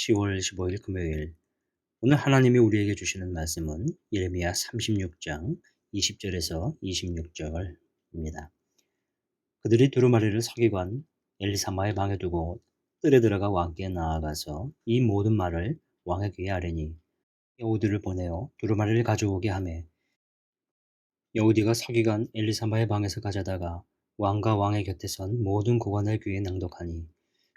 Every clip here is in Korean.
10월 15일 금요일. 오늘 하나님이 우리에게 주시는 말씀은 예레미야 36장 20절에서 26절입니다. 그들이 두루마리를 서기관 엘리사마의 방에 두고 뜰에 들어가 왕께 나아가서 이 모든 말을 왕의 귀에 아뢰니 여우디를 보내어 두루마리를 가져오게 하매 여우디가 서기관 엘리사마의 방에서 가져다가 왕과 왕의 곁에 선 모든 고관의 귀에 낭독하니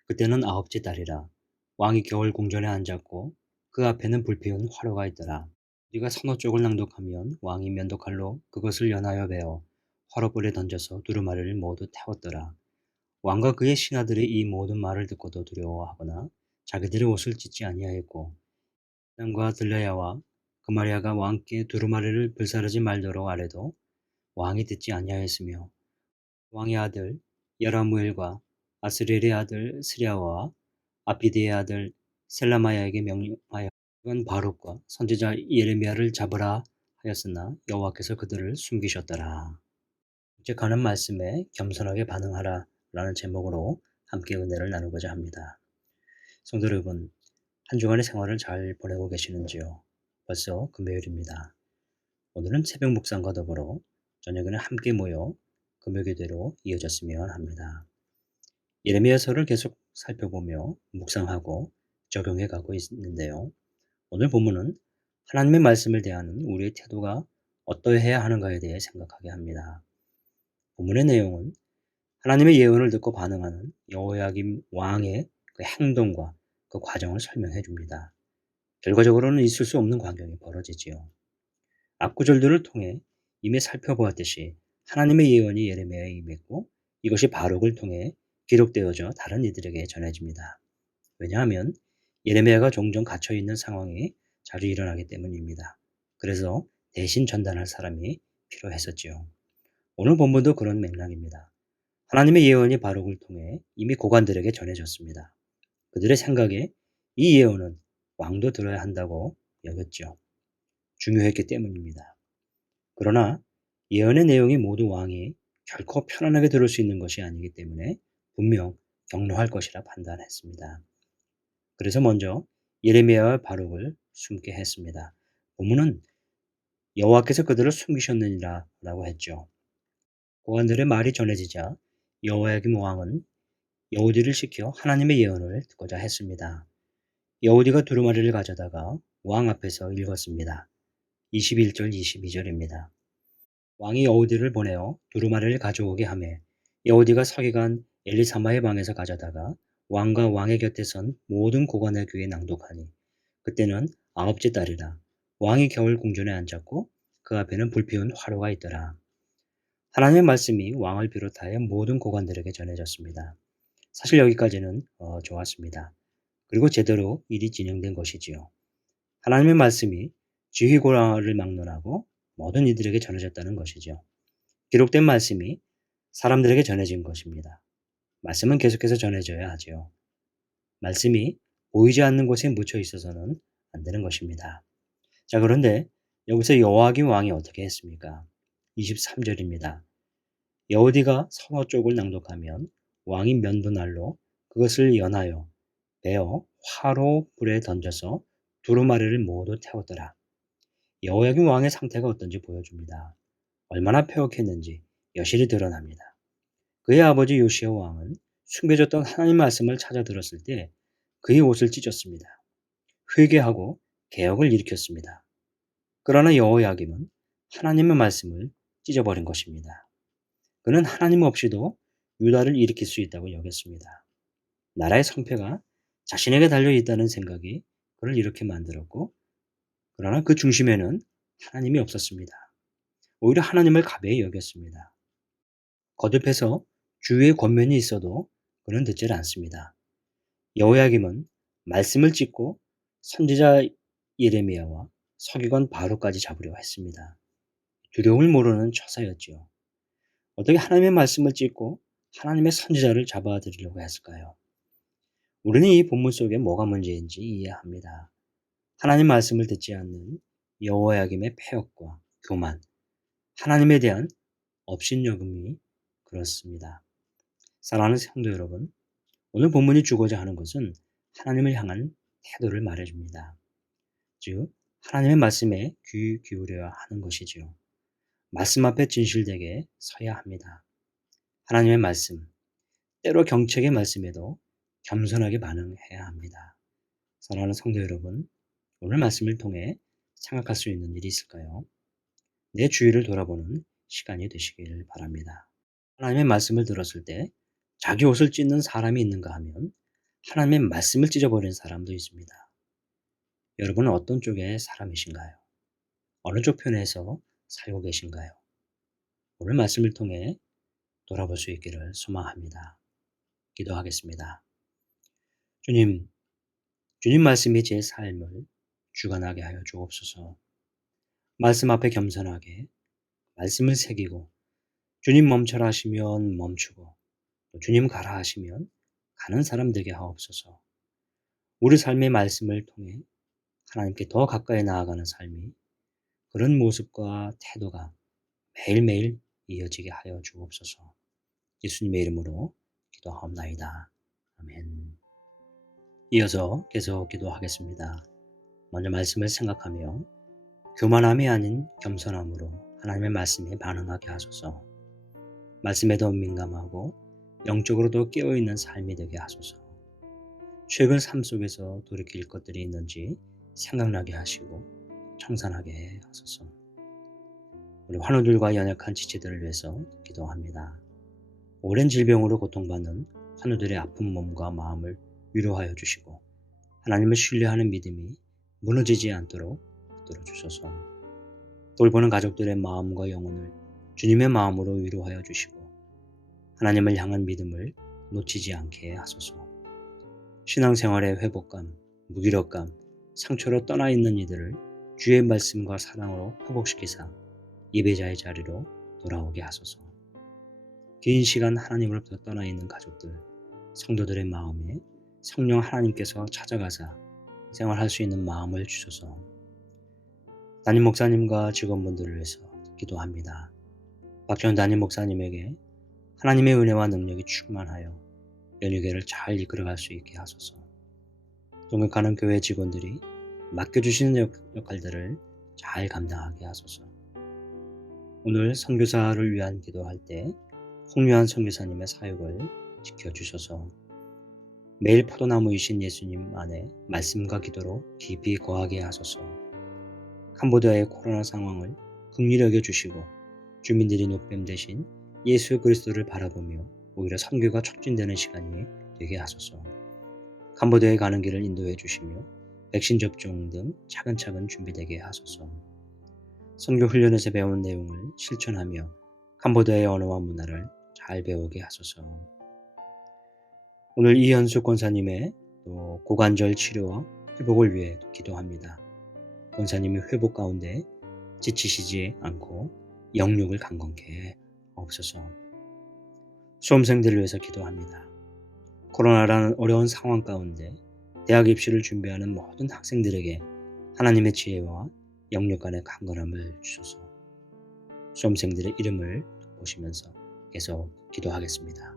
그때는 아홉째 달이라. 왕이 겨울 궁전에 앉았고 그 앞에는 불피운 화로가 있더라. 네가 서너 쪽을 낭독하면 왕이 면도칼로 그것을 연하여 베어 화로불에 던져서 두루마리를 모두 태웠더라. 왕과 그의 신하들이 이 모든 말을 듣고도 두려워하거나 자기들의 옷을 찢지 아니하였고 과 들레야와 그마리아가 왕께 두루마리를 불사르지 말도록 아래도 왕이 듣지 아니하였으며 왕의 아들 여라무엘과 아스리엘의 아들 스리아와 아비디의 아들 셀라마야에게 명령하여 그건 바룩과 선지자 예레미야를 잡으라 하였으나 여호와께서 그들을 숨기셨더라. 이제 가는 말씀에 겸손하게 반응하라 라는 제목으로 함께 은혜를 나누고자 합니다. 성도 여러분, 한 주간의 생활을 잘 보내고 계시는지요? 벌써 금요일입니다. 오늘은 새벽 묵상과 더불어 저녁에는 함께 모여 금요기도로 이어졌으면 합니다. 예레미야서를 계속 살펴보며 묵상하고 적용해 가고 있는데요. 오늘 본문은 하나님의 말씀을 대하는 우리의 태도가 어떠해야 하는가에 대해 생각하게 합니다. 본문의 내용은 하나님의 예언을 듣고 반응하는 여호야김 왕의 그 행동과 그 과정을 설명해 줍니다. 결과적으로는 있을 수 없는 광경이 벌어지지요. 앞구절들을 통해 이미 살펴보았듯이 하나님의 예언이 예레미야에 임했고 이것이 바룩을 통해 기록되어져 다른 이들에게 전해집니다. 왜냐하면 예레미야가 종종 갇혀 있는 상황이 자주 일어나기 때문입니다. 그래서 대신 전달할 사람이 필요했었지요. 오늘 본문도 그런 맥락입니다. 하나님의 예언이 바룩을 통해 이미 고관들에게 전해졌습니다. 그들의 생각에 이 예언은 왕도 들어야 한다고 여겼죠. 중요했기 때문입니다. 그러나 예언의 내용이 모두 왕이 결코 편안하게 들을 수 있는 것이 아니기 때문에 분명 경로할 것이라 판단했습니다. 그래서 먼저 예레미야와 바룩을 숨게 했습니다. 본문은 여호와께서 그들을 숨기셨느니라 라고 했죠. 고관들의 말이 전해지자 여호야김 왕은 여우디를 시켜 하나님의 예언을 듣고자 했습니다. 여우디가 두루마리를 가져다가 왕 앞에서 읽었습니다. 21절 22절입니다. 왕이 여우디를 보내어 두루마리를 가져오게 하매 여우디가 서기관 엘리사마의 방에서 가져다가 왕과 왕의 곁에 선 모든 고관의 귀에 낭독하니 그때는 아홉째 달이라. 왕이 겨울 궁전에 앉았고 그 앞에는 불피운 화로가 있더라. 하나님의 말씀이 왕을 비롯하여 모든 고관들에게 전해졌습니다. 사실 여기까지는 좋았습니다. 그리고 제대로 일이 진행된 것이지요. 하나님의 말씀이 지휘고라를 막론하고 모든 이들에게 전해졌다는 것이죠. 기록된 말씀이 사람들에게 전해진 것입니다. 말씀은 계속해서 전해져야 하지요. 말씀이 보이지 않는 곳에 묻혀 있어서는 안 되는 것입니다. 자, 그런데 여기서 여호야김 왕이 어떻게 했습니까? 23절입니다. 여우디가 서너 쪽을 낭독하면 왕이 면도날로 그것을 연하여 베어 화로 불에 던져서 두루마리를 모두 태웠더라. 여호야김 왕의 상태가 어떤지 보여줍니다. 얼마나 패역했는지 여실히 드러납니다. 그의 아버지 요시야 왕은 숨겨졌던 하나님 말씀을 찾아 들었을 때 그의 옷을 찢었습니다. 회개하고 개혁을 일으켰습니다. 그러나 여호야김은 하나님의 말씀을 찢어버린 것입니다. 그는 하나님 없이도 유다를 일으킬 수 있다고 여겼습니다. 나라의 성패가 자신에게 달려 있다는 생각이 그를 이렇게 만들었고, 그러나 그 중심에는 하나님이 없었습니다. 오히려 하나님을 가벼이 여겼습니다. 거듭해서 주위의 권면이 있어도 그는 듣질 않습니다. 여호야김은 말씀을 찢고 선지자 예레미야와 서기관 바로까지 잡으려 했습니다. 두려움을 모르는 처사였지요. 어떻게 하나님의 말씀을 찢고 하나님의 선지자를 잡아들이려고 했을까요? 우리는 이 본문 속에 뭐가 문제인지 이해합니다. 하나님 말씀을 듣지 않는 여호야김의 패역과 교만, 하나님에 대한 업신여김이 그렇습니다. 사랑하는 성도 여러분, 오늘 본문이 주고자 하는 것은 하나님을 향한 태도를 말해줍니다. 즉, 하나님의 말씀에 귀 기울여야 하는 것이지요. 말씀 앞에 진실되게 서야 합니다. 하나님의 말씀, 때로 경책의 말씀에도 겸손하게 반응해야 합니다. 사랑하는 성도 여러분, 오늘 말씀을 통해 생각할 수 있는 일이 있을까요? 내 주위를 돌아보는 시간이 되시길 바랍니다. 하나님의 말씀을 들었을 때 자기 옷을 찢는 사람이 있는가 하면 하나님의 말씀을 찢어버리는 사람도 있습니다. 여러분은 어떤 쪽의 사람이신가요? 어느 쪽 편에서 살고 계신가요? 오늘 말씀을 통해 돌아볼 수 있기를 소망합니다. 기도하겠습니다. 주님 말씀이 제 삶을 주관하게 하여 주옵소서. 말씀 앞에 겸손하게 말씀을 새기고 주님 멈춰라 하시면 멈추고 또 주님 가라 하시면 가는 사람 되게 하옵소서. 우리 삶의 말씀을 통해 하나님께 더 가까이 나아가는 삶이 그런 모습과 태도가 매일매일 이어지게 하여 주옵소서. 예수님의 이름으로 기도하옵나이다. 아멘. 이어서 계속 기도하겠습니다. 먼저 말씀을 생각하며 교만함이 아닌 겸손함으로 하나님의 말씀에 반응하게 하소서. 말씀에 더 민감하고 영적으로도 깨어있는 삶이 되게 하소서. 최근 삶 속에서 돌이킬 것들이 있는지 생각나게 하시고 청산하게 하소서. 우리 환우들과 연약한 지체들을 위해서 기도합니다. 오랜 질병으로 고통받는 환우들의 아픈 몸과 마음을 위로하여 주시고 하나님을 신뢰하는 믿음이 무너지지 않도록 붙들어 주소서. 돌보는 가족들의 마음과 영혼을 주님의 마음으로 위로하여 주시고 하나님을 향한 믿음을 놓치지 않게 하소서. 신앙생활의 회복감, 무기력감, 상처로 떠나 있는 이들을 주의 말씀과 사랑으로 회복시키사 예배자의 자리로 돌아오게 하소서. 긴 시간 하나님으로부터 떠나 있는 가족들, 성도들의 마음에 성령 하나님께서 찾아가사 생활할 수 있는 마음을 주소서. 담임 목사님과 직원분들을 위해서 기도합니다. 박지원 담임 목사님에게 하나님의 은혜와 능력이 충만하여 연유교회를 잘 이끌어갈 수 있게 하소서. 동역하는 교회 직원들이 맡겨주시는 역할들을 잘 감당하게 하소서. 오늘 선교사를 위한 기도할 때 홍유한 선교사님의 사역을 지켜주셔서 매일 포도나무이신 예수님 안에 말씀과 기도로 깊이 거하게 하소서. 캄보디아의 코로나 상황을 긍휼히 여겨주시고 주민들이 노뱀 대신 예수 그리스도를 바라보며 오히려 선교가 촉진되는 시간이 되게 하소서. 캄보디아에 가는 길을 인도해 주시며 백신 접종 등 차근차근 준비되게 하소서. 선교 훈련에서 배운 내용을 실천하며 캄보디아의 언어와 문화를 잘 배우게 하소서. 오늘 이현수 권사님의 또 고관절 치료와 회복을 위해 기도합니다. 권사님이 회복 가운데 지치시지 않고 영육을 강건케 하옵소서. 수험생들을 위해서 기도합니다. 코로나라는 어려운 상황 가운데 대학 입시를 준비하는 모든 학생들에게 하나님의 지혜와 영육 간의 강건함을 주소서. 수험생들의 이름을 보시면서 계속 기도하겠습니다.